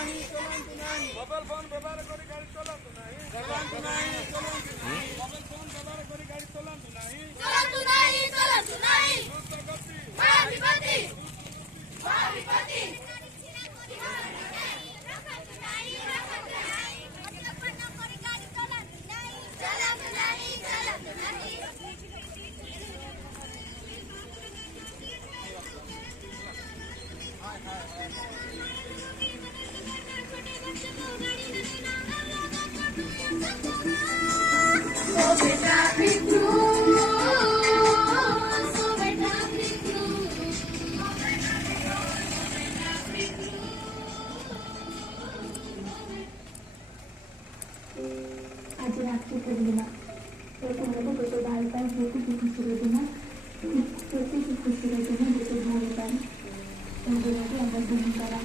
mobile phone व्यवहार करी गाड़ी चलातु नाही मोबाइल फोन व्यवहार करी गाड़ी चलातु नाही आज राखी पूर्णिमा तुम्हाला गोटे भाई पान बहुत खुशी दिन प्रति खुशी दिन गोटे भाई पान आम दिन द्वारा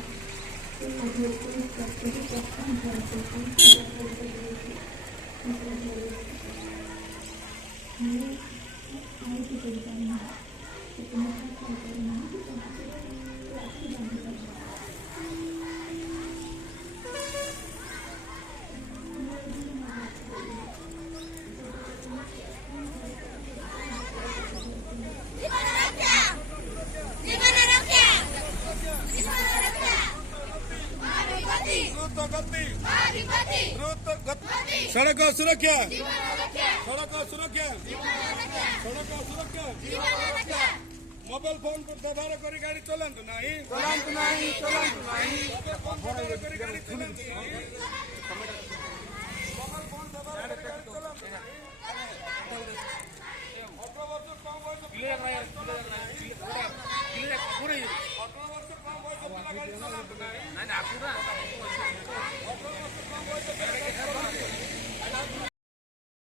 सड़क सुरक्षा सड़क सुरक्षा सड़क सुरक्षा मोबाइल फोन पर व्यवहार करी गाड़ी चलातु नाही मोबाइल फोन व्यवहार करी गाड़ी चलातु नाही मोबाइल फोन व्यवहार करी गाड़ी चलातु नाही 18 वर्ष कम बयस क्लियर पूरे 18 वर्ष कम बयस गाड़ी चलातु नाही